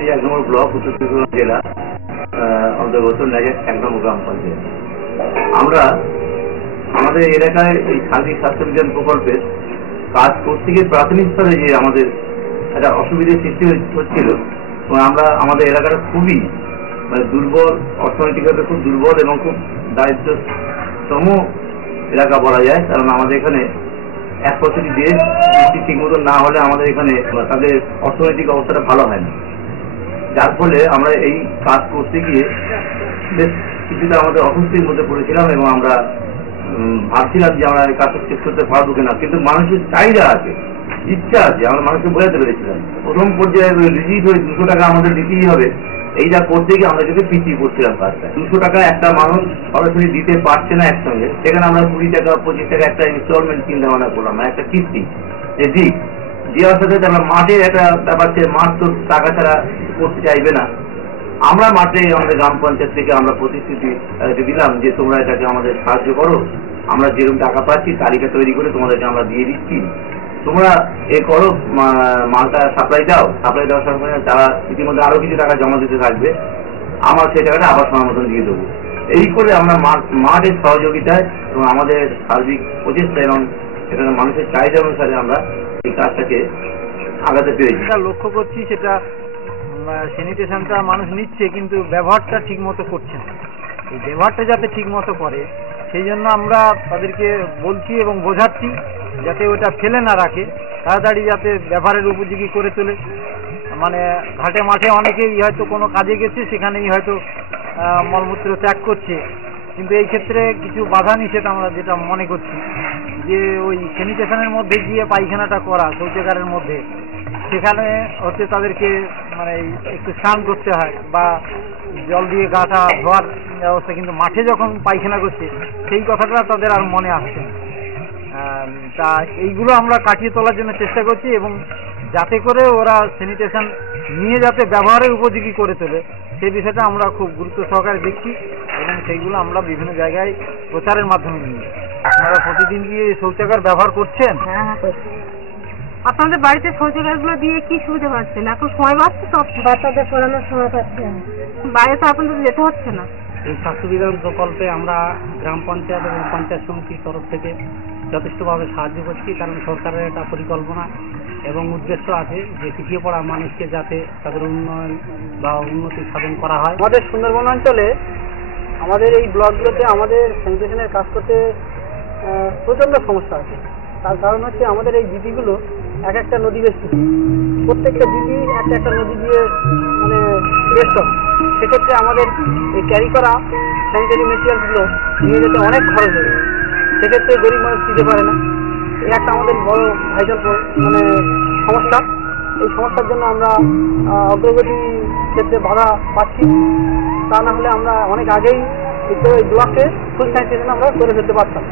রানীগঞ্জ 1 নম্বর block, উত্তর ত্রিপুরা জেলা অন্তর্গত নাগের 1 নম্বর গ্রাম পঞ্চায়েত। আমরা আমাদের এলাকায় এই সার্বিক স্বাস্থ্য বিজ্ঞান প্রকল্পের কাজ করতে গিয়ে প্রাথমিক স্তরে যে আমাদের একটা অসুবিধার সৃষ্টি হচ্ছিল, আমরা আমাদের এলাকাটা খুবই দুর্বল, অর্থনৈতিকভাবে খুব দুর্বল এবং খুব দারিদ্রতম এলাকা বলা যায়। কারণ আমাদের এখানে 1% দেশ ঠিক মতো না হলে আমাদের এখানে তাদের অর্থনৈতিক অবস্থাটা ভালো হয় না। যার ফলে আমরা এই কাজ করতে গিয়ে বেশ কিছুটা আমাদের অস্বস্তির মধ্যে পড়েছিলাম এবং আমরা ভাবছিলাম যে আমরা এই কাজটা শেষ করতে পারবো কিনা। কিন্তু মানুষের চাহিদা আছে, ইচ্ছা আছে, আমরা মানুষকে বোঝাতে পেরেছিলাম। প্রথম পর্যায়ে রিজিট হয়ে 200 টাকা আমাদের দিতেই হবে, এইটা করতে গিয়ে আমরা কিন্তু পিছিয়ে পড়ছিলাম কাজটা। 200 টাকা একটা মানুষ সরাসরি দিতে পারছে না একসঙ্গে, সেখানে আমরা 20 টাকা 25 টাকা একটা ইনস্টলমেন্ট চিন্তা ভাবনা করলাম, একটা কিস্তি যে দিক দেওয়ার সাথে আমরা মাঠের একটা ব্যাপার, মাঠ তো টাকা ছাড়া করতে চাইবে না। আমরা মাঠে আমাদের গ্রাম পঞ্চায়েত থেকে আমরা প্রতিশ্রুতি দিলাম যে তোমরা এটাকে আমাদের সাহায্য করো, আমরা যেরকম টাকা পাচ্ছি তালিকা তৈরি করে তোমাদেরকে আমরা দিয়ে দিচ্ছি, তোমরা এ করো, মালটা সাপ্লাই দাও। সাপ্লাই দেওয়ার সঙ্গে তারা ইতিমধ্যে আরো কিছু টাকা জমা দিতে থাকবে, আমার সেই টাকাটা আবার সময় মতন দিয়ে দেবো। এই করে আমরা মাঠের সহযোগিতায় এবং আমাদের সার্বিক প্রচেষ্টা এবং এখানে মানুষের চাহিদা অনুসারে আমরা এই কাজটাকে আগাতে পেরেছি। লক্ষ্য করছি সেটা স্যানিটেশনটা মানুষ নিচ্ছে, কিন্তু ব্যবহারটা ঠিক মতো করছে না। এই ব্যবহারটা যাতে ঠিক মতো করে সেই জন্য আমরা তাদেরকে বলছি এবং বোঝাচ্ছি যাতে ওটা ফেলে না রাখে, তাড়াতাড়ি যাতে ব্যবহারের উপযোগী করে তোলে। মানে ঘাটে মাঠে অনেকেই হয়তো কোনো কাজে গেছে, সেখানেই হয়তো মলমূত্র ত্যাগ করছে, কিন্তু এই ক্ষেত্রে কিছু বাধা নিষেধ আমরা যেটা মনে করছি যে ওই স্যানিটেশনের মধ্যে গিয়ে পায়খানাটা করা শৌচাগারের মধ্যে, সেখানে হচ্ছে তাদেরকে মানে একটু স্নান করতে হয় বা জল দিয়ে গাটা ধোয়ার ব্যবস্থা, কিন্তু মাঠে যখন পায়খানা করছে সেই কথাটা তাদের আর মনে আসছে না। তা এইগুলো আমরা কাটিয়ে তোলার জন্য চেষ্টা করছি এবং যাতে করে ওরা স্যানিটেশন নিয়ে যাতে ব্যবহারের উপযোগী করে তোলে সেই বিষয়টা আমরা খুব গুরুত্ব সহকারে দেখছি এবং সেইগুলো আমরা বিভিন্ন জায়গায় প্রচারের মাধ্যমে নিই। আপনারা প্রতিদিন গিয়ে শৌচাগার ব্যবহার করছেন? হ্যাঁ, আপনাদের বাড়িতে শৌচাগারগুলো দিয়ে কি সুবিধা পাচ্ছেন? এখন সময় পাচ্ছে, সব বাচ্চাদের পড়ানোর সময় পাচ্ছে, বাইরে তো আপনাদের যেতে হচ্ছে না। এই স্বাস্থ্যবিধান প্রকল্পে আমরা গ্রাম পঞ্চায়েত এবং পঞ্চায়েত সমিতির তরফ থেকে যথেষ্টভাবে সাহায্য করছি, কারণ সরকারের একটা পরিকল্পনা এবং উদ্দেশ্য আছে যে পিছিয়ে পড়া মানুষকে যাতে তাদের উন্নয়ন বা উন্নতি সাধন করা হয়। আমাদের সুন্দরবন অঞ্চলে আমাদের এই ব্লকগুলোতে আমাদের স্যানিটেশনের কাজ করতে প্রচণ্ড সমস্যা আছে। তার কারণ হচ্ছে আমাদের এই জিপিগুলো এক একটা নদী বেষ্টিত, প্রত্যেকটা জিপি একটা একটা নদী দিয়ে মানে বেষ্টন। সেক্ষেত্রে আমাদের এই ক্যারি করা স্যানিটারি মেটেরিয়ালগুলো নিয়ে যেতে অনেক খরচ হবে, সেক্ষেত্রে গরিব মানুষ দিতে পারে না। এই একটা আমাদের বড় ভাইটাল মানে সমস্যা। এই সমস্যার জন্য আমরা অগ্রগতি ক্ষেত্রে বাধা পাচ্ছি, তা না হলে আমরা অনেক আগেই এই ব্লকে ফুল স্যানিটেশন আমরা করে ফেলতে পারতাম।